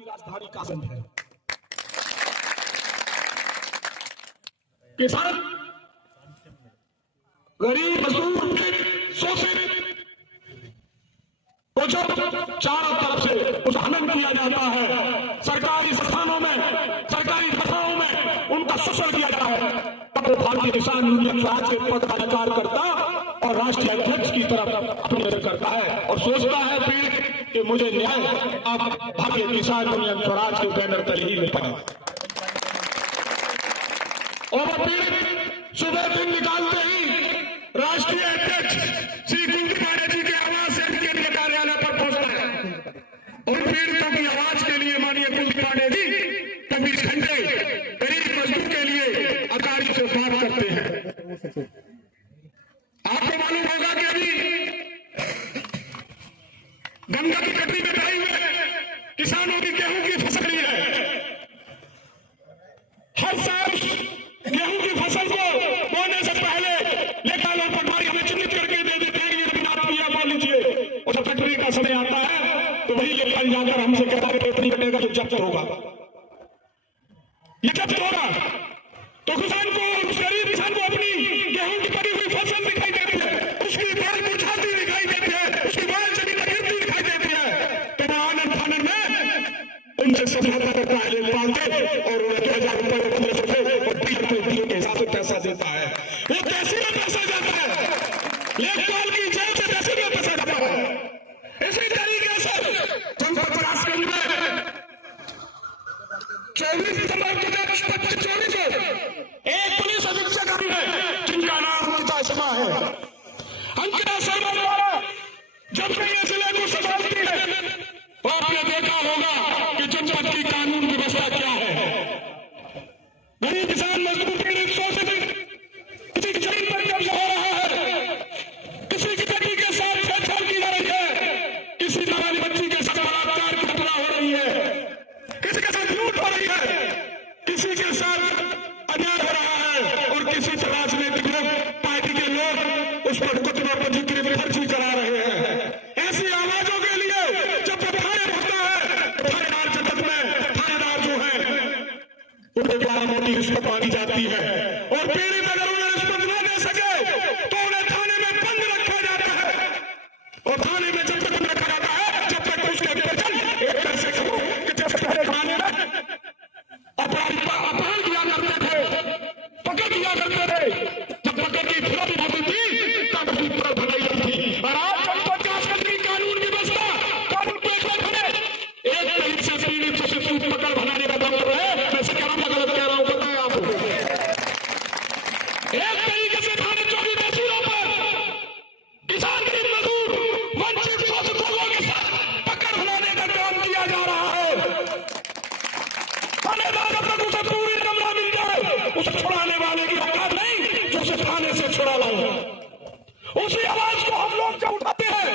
की राजधानी कासगंज है। किसान, गरीब, मजदूर, शोषित को जो चारों तरफ से उत्खनन किया जाता है, सरकारी संस्थानों में, सरकारी दफाओं में उनका शोषण किया जाता है, तब वो भारतीय किसान यूनियन स्वराज के पद का अधिकार करता और राष्ट्रीय अध्यक्ष की तरफ अपनी नजर करता है और सोचता है पीड़ित कि मुझे न्याय अब भारतीय किसान यूनियन स्वराज के बैनर तले ही मिल पाए। और वो पीड़ित सुबह दिन निकालते ही राष्ट्रीय अध्यक्ष श्री कुंती पांडे जी के आवास से केंद्रीय कार्यालय पर पहुंचता है और पीड़ितों की आवाज के लिए माननीय कुंती पांडे जी 24 घंटे गरीब मजदूर के लिए अकाली से बात करते हैं। आपको मालूम होगा कि अभी गंगा की कटरी में ढाई में किसानों की गेहूं की फसल रही है। हर साल गेहूं की फसल को बोने से पहले लेखा लोग पटवारी हमें चिन्हित करके दे देते हैं कि आप किया बोल लीजिए, और जब कटरी का समय आता है तो वही लेखा जाकर हमसे कहता है कटरी कटेगा तो जब्त होगा। ये जब्त होगा तो किसान को, गरीब किसान को अपनी गेहूं की कटी हुई फसल दिखाई देती है, उसकी बाल मुरझाती दिखाई देती है, उसकी बाल जमीन पर गिरती दिखाई देती है, तो वो आनंद फानंद में उनसे समझौता करता है लेखपाल से और 2000 रुपए के हिसाब से पैसा देता है। वो तहसील में पैसा जाता है, लेखपाल की जेब से तहसील में पैसा जाता है। इसी तरीके से राजगंज में 24 दिसंबर 2024 को एक पुलिस अधीक्षक भी है जिनका नाम अंकिता शर्मा है। अंकिता शर्मा द्वारा जब से ये जिले को संभालती है तो आपने देखा होगा कि जनपद की कानून व्यवस्था क्या है। गरीब किसान मजदूर पीड़ित शोषित किसी की जमीन पर कब्जा हो रहा है, किसी की बेटी के साथ छेड़छाड़ की जा रही है, किसी नाबालिग बच्ची के साथ बलात्कार की घटना हो रही है, किसी के साथ लूट हो रही है, किसी के साथ अन्याय हो रहा है और किसी से राजनीतिक लोग, पार्टी के लोग उस पर कुतबा पंजीकृत फर्जी करा रहे हैं। ऐसी आवाजों के लिए जब थाने होता है तो थानेदार जनपद में थानेदार जो है उनके द्वारा मोटी रिश्वत मांगी जाती है और पीड़ित अगर उन्हें रिश्वत न दे सके तो उन्हें थाने में बंद रखा जाता है और थाने में जब तक बंद रखा जाता है जब तक उसके परिजन एक तरह से कहो कि जब पहले थाने में अपहरण किया करते थे, पकड़ किया करते थे, जब पकड़ की फिरौती होती थी तब उसकी तरफ बनाई जाती थी। और आज जनपद कासगंज की कानून व्यवस्था कानून के खिलाफ एक तरीके से पीड़ित से पकड़ बनाने का दम है। वैसे क्या मैं गलत कह रहा हूं पता है आपको? एक तरीके से थाने 24 तहसीलों पर किसान गरीब मजदूर वंचित शोषित लोगों के साथ पकड़ बनाने का काम किया जा रहा है। थानेदार तक उसे पूरी कमरा मिल जाए, उसे छुड़ाने वाले की औकात नहीं जो उसे थाने से छुड़ा लाए। उसी आवाज को हम लोग जब उठाते हैं,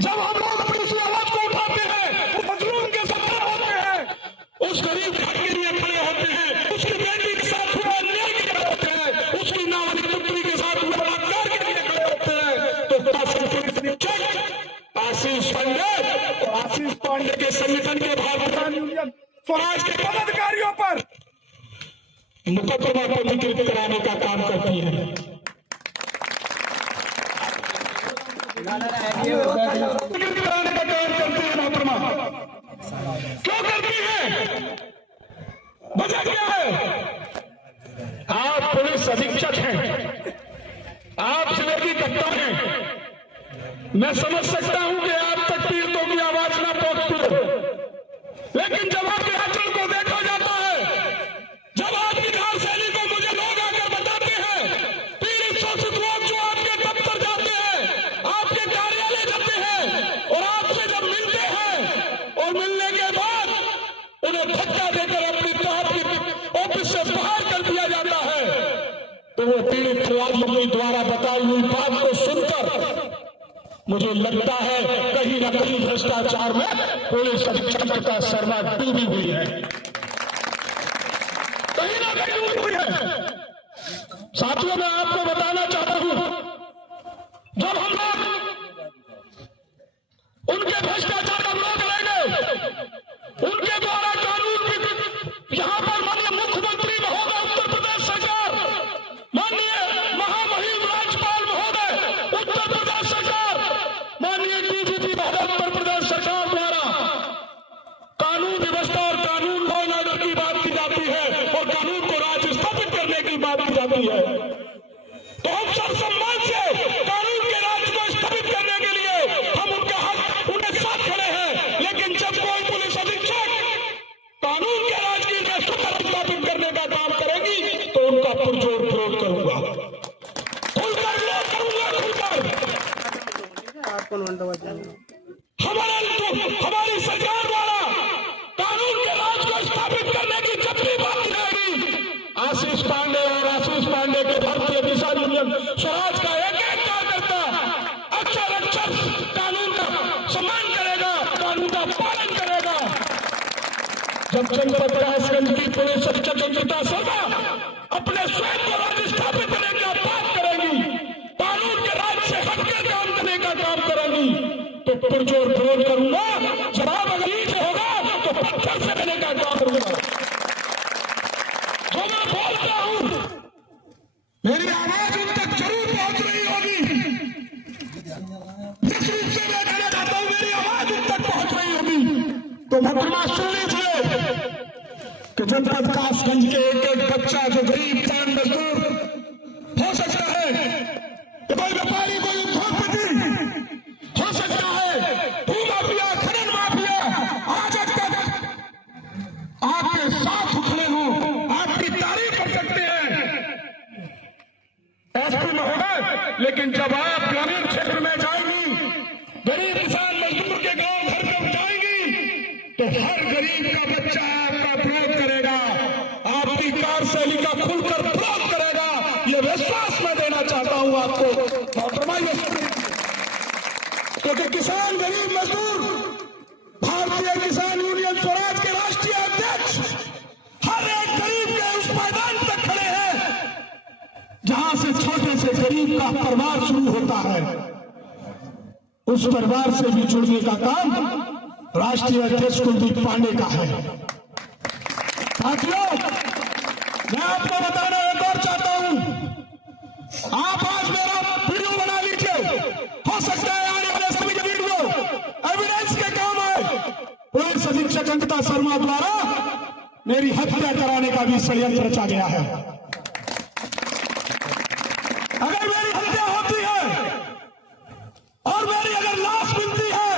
जब हम लोग अपनी उसी आवाज को उठाते हैं, उस मजलूम के सत्ता होते हैं, उस गरीब के हक के लिए खड़े होते हैं, उसकी बेटी के साथ हुआ अन्याय के खड़े होते हैं, उसकी नाबालिग पुत्री के साथ हुए बलात्कार के लिए खड़े होते हैं, तो कासगंज पुलिस अधीक्षक आशीष पांडे और आशीष पांडे के संगठन के भारतीय किसान यूनियन स्वराज के पदाधिकारियों पर मुकदमा पंजीकृत कराने का काम करती है। कराने का काम करती है मोहतरमा। क्यों करती है? वजह क्या है? आप पुलिस अधीक्षक हैं, आप जिले की कप्तान हैं, मैं समझ सकता हूं कि आप तक पीड़ितों की आवाज ना पहुंचती हो, लेकिन जब आपके आचरण को देखा जाता है, जब आपकी कार्यशैली को मुझे लोग आकर बताते हैं, पीड़ित शोषित लोग जो आपके दफ्तर जाते हैं, आपके कार्यालय जाते हैं और आपसे जब मिलते हैं और मिलने के बाद उन्हें धक्का देकर अपनी ऑफिस से बाहर कर दिया जाता है, तो वो पीड़ित खिलाड़ियों के द्वारा बताई हुई बात को सुनकर मुझे लगता है कहीं न कहीं भ्रष्टाचार में पुलिस अधीक्षक का शर्मा डूबी हुई है, कहीं न कहीं डूबी हुई है। साथियों, मैं आपको बताना चाहता हूं, जब हम लोग उनके भ्रष्टाचार का विरोध करेंगे कानून व्यवस्था और कानून लॉ एंड ऑर्डर की बात की जाती है और कानून को राज्य स्थापित करने की बात की जाती है, तो हम सब सम्मान से कानून के राज्य को स्थापित करने के लिए हम उनका हक उनके साथ खड़े हैं। लेकिन जब कोई पुलिस अधीक्षक कानून के राज की व्यवस्था स्थापित करने का काम करेगी तो उनका पुरजोर विरोध करूंगा, खुलकर विरोध करूंगा, खुलकर। हमारी सरकार द्वारा कानून के राज को स्थापित करने की जब भी बात रहेगी, आशीष पांडे और आशीष पांडे के भारतीय किसान यूनियन स्वराज का एक एक कार्यकर्ता अक्षर अक्षर कानून का सम्मान करेगा, कानून का पालन करेगा। जब जनपद कासगंज की पुलिस अधीक्षक अंकिता शर्मा अपने स्वयं को राज्य स्थापित करने का बात करेंगी, कानून के राज से हटकर काम करने का काम करेंगी, तो पुरजोर विरोध करूंगा। जवाब अगर नीचे होगा तो पत्थर से देने का काम करूंगा। जो मैं बोल रहा हूं, मेरी आवाज उन तक जरूर पहुंच रही होगी। जिस रूप से मैं कहना चाहता हूं, मेरी आवाज उन तक पहुंच रही होगी। तो मोहतरमा सुन लीजिए कि जनपद कासगंज के एक एक बच्चा जो गरीब किसान मजदूर हो सकता है, तो कोई व्यापारी, कोई उद्योगपति हो सकता है, भूमाफिया, खनन माफिया आज तक आपके साथ उठने हो, आपकी तारीफ कर सकते हैं एसपी महोदय, लेकिन जब आप ग्रामीण क्षेत्र में जाएंगी, गरीब किसान मजदूर के गांव घर में जाएंगी, तो हर गरीब का बच्चा आपका विरोध करेगा, आपकी कार्यशैली का खुलकर विरोध करेगा। यह विश्वास मैं देना चाहता हूं आपको मोहतरमा, क्योंकि किसान, गरीब मजदूर, भारतीय किसान यूनियन स्वराज के राष्ट्रीय अध्यक्ष हर एक गरीब के उस मैदान तक खड़े हैं जहां से छोटे से गरीब का परिवार शुरू होता है। उस परिवार से भी जुड़ने का काम राष्ट्रीय अध्यक्ष कुलदीप पांडे का है। साथियों, मैं आपको बताना एक और चाहता हूं, आप आज मेरा वीडियो बना लीजिए, हो सकता है आने वाले समय के वीडियो एविडेंस के काम आए। पुलिस अधीक्षक अंकिता शर्मा द्वारा मेरी हत्या कराने का भी षड्यंत्र रचा गया है। अगर मेरी हत्या होती है और मेरी अगर लाश मिलती है,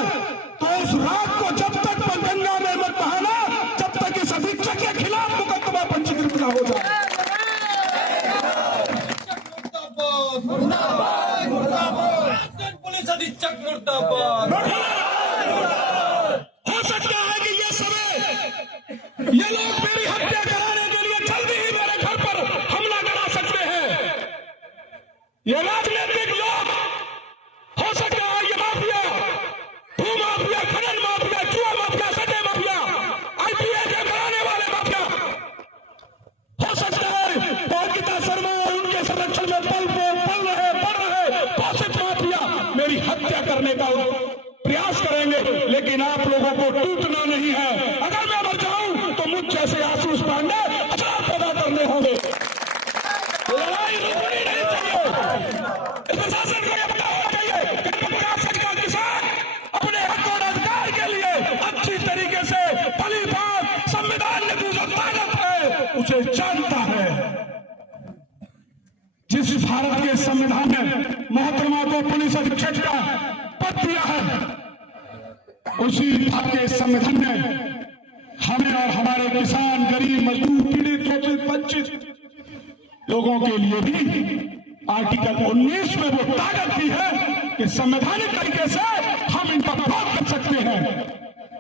तो उस रात को जब तक गंगा में मत बहाना, जब तक इस अधीक्षक के खिलाफ मुकदमा पंजीकृत न हो जाए। पुलिस अधीक्षक मुर्दाबाद। हो सकता है कि ये समय ये लोग मेरी हत्या कराने के लिए जल्दी ही मेरे घर पर हमला करा सकते हैं। ये राजनीतिक लोग, हो सकता है ये माफिया, भूमाफिया, खनन माफिया, जुआ माफिया, सट्टे माफिया, आईपीएस के बनाने वाले माफिया, हो सकता है अंकिता शर्मा और उनके संरक्षण में पल रहे पोषित माफिया मेरी हत्या करने का प्रयास करेंगे, लेकिन आप लोगों को टूटना नहीं है। अगर मैं मर जाऊं तो मुझ जैसे आशीष पांडे हजार पैदा करने होंगे। लड़ाई रुकनी नहीं चाहिए। इस प्रशासन को यह पता होना चाहिए कि कासगंज का किसान अपने हक और अधिकार के लिए अच्छी तरीके से भली बात संविधान ने जो ताकत है उसे जानता है। जिस भारत के संविधान ने मोहतरमा को पुलिस अधीक्षक का पद दिया है, उसी भारत के संविधान ने हमें और हमारे किसान, गरीब, मजदूर, पीड़ित, शोषित, वंचित लोगों के लिए भी आर्टिकल 19 में वो ताकत दी है कि संवैधानिक तरीके से हम इनका विरोध कर सकते हैं,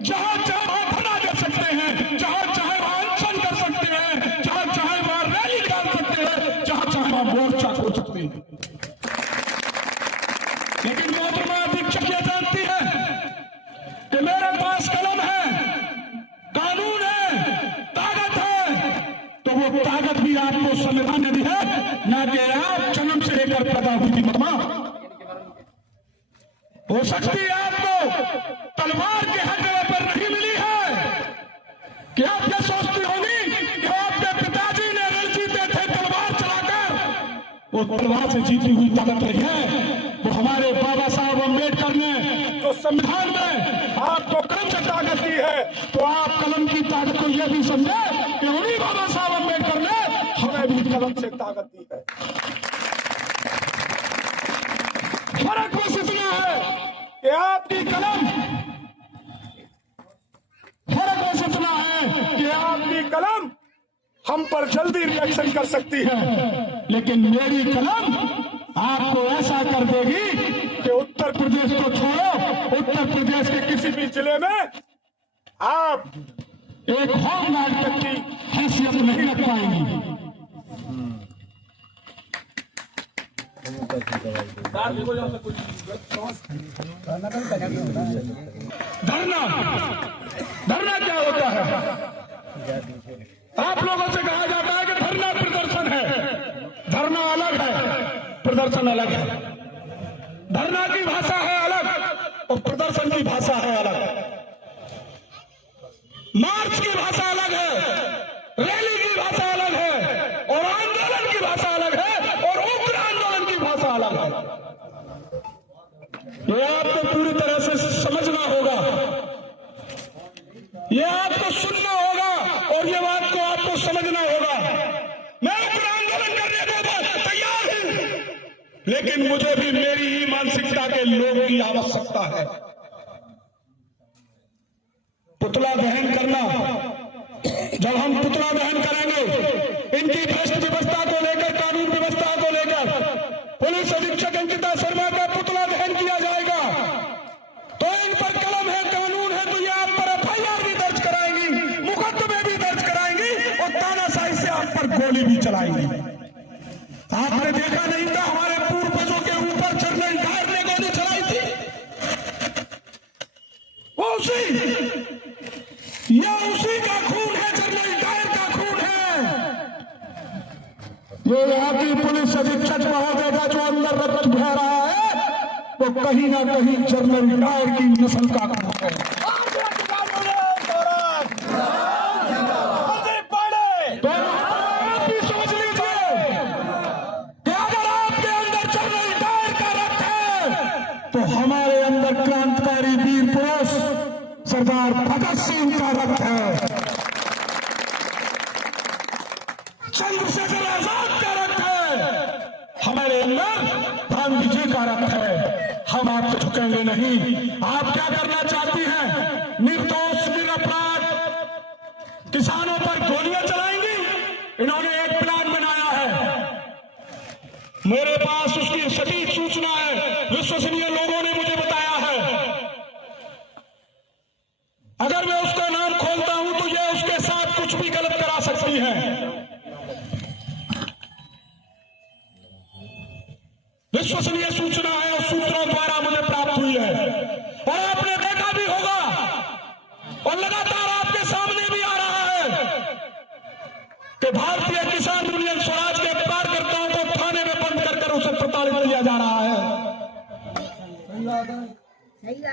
जहां चाहे वहां धरना दे सकते हैं, जहां चाहे वहां अनशन कर सकते हैं, जहां चाहे वहां रैली निकाल सकते हैं, जहां चाहे वहां मोर्चा खोल सकते हैं। लेकिन मोहतरमा अधीक्षक ये जानती है कि मेरे पास कलम है, कानून है, ताकत है, तो वो ताकत भी आपको संविधान ने दी है, ना कि आप जन्म से लेकर पैदा हुई थी। मोहतरमा हो सकती है आपको तलवार के हथकड़े पर नहीं मिली है, कि आप ये सोचती होंगी कि आपके पिताजी ने रण जीते थे तलवार चलाकर, वो तलवार से जीती हुई ताकत नहीं है। वो हमारे बाबा साहब अम्बेडकर ने जो संविधान में आपको कलम से ताकत दी है, तो आप कलम की अपनी ताकत को यह भी समझे कि उन्हीं बाबा साहब अम्बेडकर ने हमें भी कलम से ताकत दी है। फर्क बस इतना है कि आपकी कलम, फर्क बस इतना है कि आपकी कलम हम पर जल्दी रिएक्शन कर सकती है, लेकिन मेरी कलम आपको ऐसा कर देगी कि उत्तर प्रदेश को छोड़ो, उत्तर प्रदेश के किसी भी जिले में आप एक होमगार्ड तक की हैसियत नहीं रख पाएंगी। धरना, धरना क्या होता है? आप लोगों से कहा जाता है कि धरना प्रदर्शन है। धरना अलग है, प्रदर्शन अलग है। धरना की भाषा है अलग और प्रदर्शन की भाषा है अलग। मार्च की भाषा अलग है, रैली की भाषा अलग है, और आंदोलन की भाषा अलग है, और उग्र आंदोलन की भाषा अलग है। ये आपको पूरी तरह से समझना होगा, ये आपको सुनना होगा, और ये बात को आपको समझना होगा। मैं उग्र आंदोलन करने को तैयार हूं, लेकिन मुझे भी मेरी ही मानसिकता के लोग की आवश्यकता है। पुतला दहन करना, जब हम पुतला दहन करेंगे, इनकी भ्रष्ट व्यवस्था को लेकर, कानून व्यवस्था को लेकर पुलिस अधीक्षक अंकिता शर्मा का पुतला दहन किया जाएगा, तो इन पर कलम है, कानून है, तो ये आप पर एफआईआर भी दर्ज कराएंगी, मुकदमे भी दर्ज कराएंगी, और तानाशाही से आप पर गोली भी चलाएंगी। आपने देखा नहीं था हमारे पूर्वजों के ऊपर जनरल डायर ने गोली चलाई थी? वो उसी का खून है, जनरल डायर का खून है। ये यहाँ की पुलिस अधीक्षक महोदय का जो अंदर रक्त बह रहा है, वो कहीं ना कहीं जनरल डायर की नस्ल का खून है। तो आप भी समझ लीजिए कि अगर आपके अंदर जनरल डायर का रक्त है, तो हमारे अंदर क्रांतिकारी वीर पुरुष सरदार भगत सिंह का रक्त है, चंद्रशेखर आजाद का रक्त है, हमारे अंदर गांधी जी का रक्त है। हम आपसे झुकेंगे नहीं। आप क्या करना चाहती हैं? निर्दोष निरपराध किसानों पर गोलियां चलाएंगी? इन्होंने एक प्लान बनाया है, मेरे पास उसकी सटीक सूचना है, विश्वसनीय लोगों ने मुझे बताया है। अगर मैं उसका नाम खोलता हूं तो ये उसके साथ कुछ भी गलत करा सकती है। विश्वसनीय सूचना है और सूत्रों द्वारा मुझे प्राप्त हुई है, और आपने देखा भी होगा, और लगातार आपके सामने भी आ रहा है कि भारतीय किसान यूनियन स्वराज के कार्यकर्ताओं को थाने में बंद कर उसे प्रताड़ित किया जा रहा है,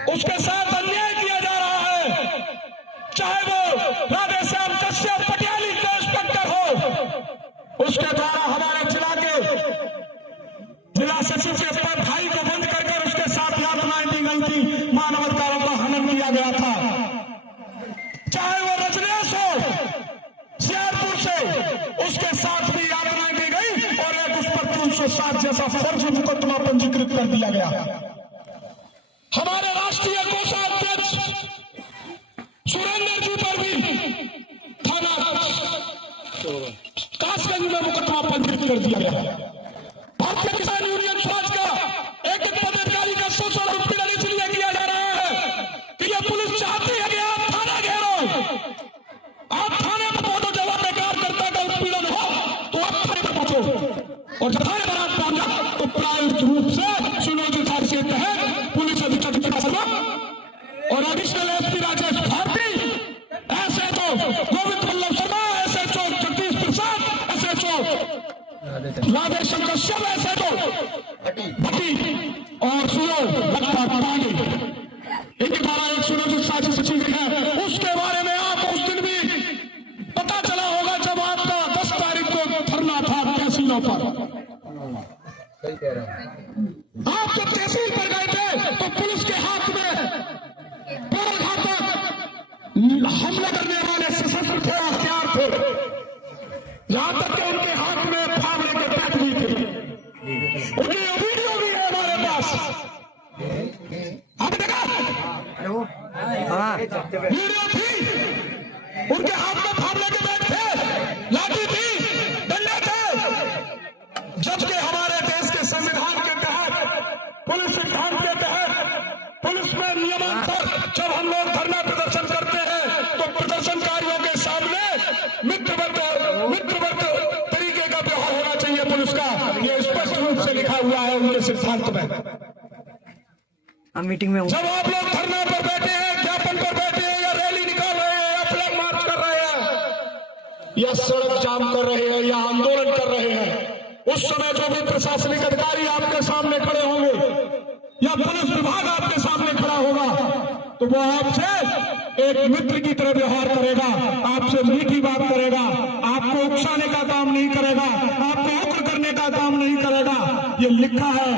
उसके साथ अन्याय किया जा रहा है। चाहे वो राधेश्याम कश्यप पटियाली का इंस्पेक्टर हो, उसके द्वारा हमारे जिला के जिला सचिव के भाई को बंद कर उसके साथ यातनाएं दी गई थी, मानवाधिकारों का हनन किया गया था। चाहे वो रजनीश हो सियारपुर से, उसके साथ भी यातनाएं दी गई, और एक उस पर 307 जैसा फर्जी मुकदमा पंजीकृत कर दिया गया। हमारे राष्ट्रीय कोषाध्यक्ष सुरेंद्र जी पर भी थाना कासगंज में मुकदमा पंजीकृत कर दिया गया। भारतीय किसान यूनियन स्वराज का एक पदाधिकारी का शोषण उत्पीड़न इसलिए किया जा रहा है कि यह पुलिस चाहती है कि आप थाना घेरो, आप थाने पर पहुंचो, जब आपके कार्यकर्ता का उत्पीड़न हो तो आप थाने पर पहुंचो, और जब थाने पर आप पहुंचा तो प्रायोगिक रूप से सुनियोजित धारा के तहत पुलिस अधीक्षक और additional SP Rajesh Bharti, SHO Govind Vallabh Sharma, SHO Jagdish Prasad, SHO Radheshyam Kashyap, SHO Bhatti और सुयो लखपत पांडे, इनके द्वारा एक सुनियोजित साजिश रची गई है। उसके बारे में आप उस दिन भी पता चला होगा जब आपका 10 तारीख को धरना था तहसीलों पर। आप जब तहसील पर गए थे तो पुलिस के हाथ में हमला करने वाले वीडियो थी, उनके हाथ में फावड़े के बैग थे, लाठी थी, डंडे थे, जबकि हमारे देश के संविधान के तहत, पुलिस सिद्धांत के तहत, पुलिस में नियमानुसार जब हम लोग धरना प्रदर्शन करते हैं तो प्रदर्शनकारियों के सामने मित्रवत तरीके का व्यवहार होना चाहिए पुलिस का, ये स्पष्ट रूप से लिखा हुआ है उनके सिद्धांत में। मीटिंग में जब आप लोग धरना पर बैठे हैं, ज्ञापन पर बैठे हैं, या रैली निकाल रहे हैं, या फ्लैग मार्च कर रहे हैं, या सड़क जाम कर रहे हैं, या आंदोलन कर रहे हैं, उस समय जो भी प्रशासनिक अधिकारी आपके सामने खड़े होंगे या पुलिस विभाग आपके सामने खड़ा होगा तो वो आपसे एक मित्र की तरह व्यवहार करेगा, आपसे मीठी बात करेगा, आपको उकसाने का काम नहीं करेगा, आपको उग्र करने का काम नहीं करेगा। ये लिखा है,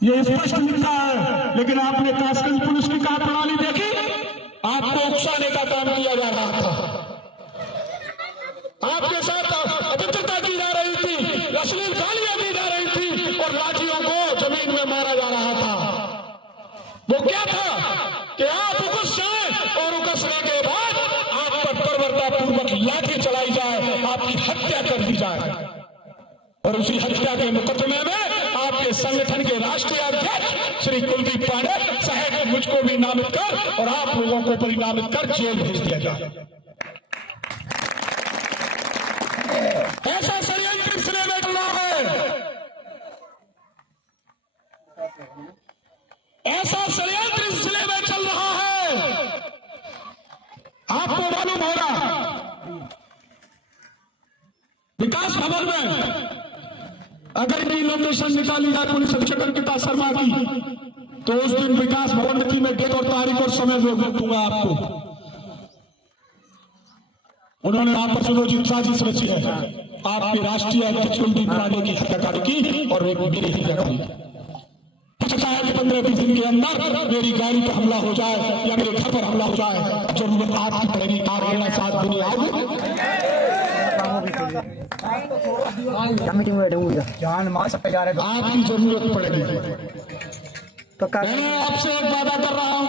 ये स्पष्ट लिखा है। लेकिन आपने कासगंज पुलिस की कार्यप्रणाली देखी, आपको उकसाने का काम किया जा रहा था, आपके साथ अभद्रता की जा रही थी, अश्लील गालियां दी जा रही थी और लाठियों को जमीन में मारा जा रहा था। वो क्या था कि आप उकस जाए और उकसने के बाद आप पर बर्बरतापूर्वक लाठी चलाई जाए, आपकी हत्या कर दी जाए और उसी हत्या के मुकदमे में आपके संगठन के राष्ट्रीय अध्यक्ष श्री कुलदीप पांडे साहब मुझको भी नामित कर और आप लोगों को परिनामित कर जेल भेज दिया जाए। ऐसा षड्यंत्र इस जिले में चल रहा है, ऐसा षड्यंत्र इस जिले में चल रहा है। आपको मालूम होगा विकास भवन में अगर इनकी लोकेशन निकाली जाए पुलिस अधीक्षक अंकिता शर्मा की तो उस दिन विकास भवन की मैं डेट और तारीख और समय दूंगा आपको। उन्होंने वहां पर सुनियोजित साजिश रची है आपके राष्ट्रीय अध्यक्ष कुलदीप पांडे की हत्या की और एक मेरी हत्या की। हो सकता है कि 15-20 दिन के अंदर मेरी गाड़ी पर हमला हो जाए या मेरे घर पर हमला हो जाए, जरूरत आपकी पड़ेगी, आप मेरा साथ देने आओगे। मीटिंग में बैठूंगा, जान मार सकते जा रहे आपकी जरूरत पड़ेगी। तो मैं आपसे एक वादा कर रहा हूं,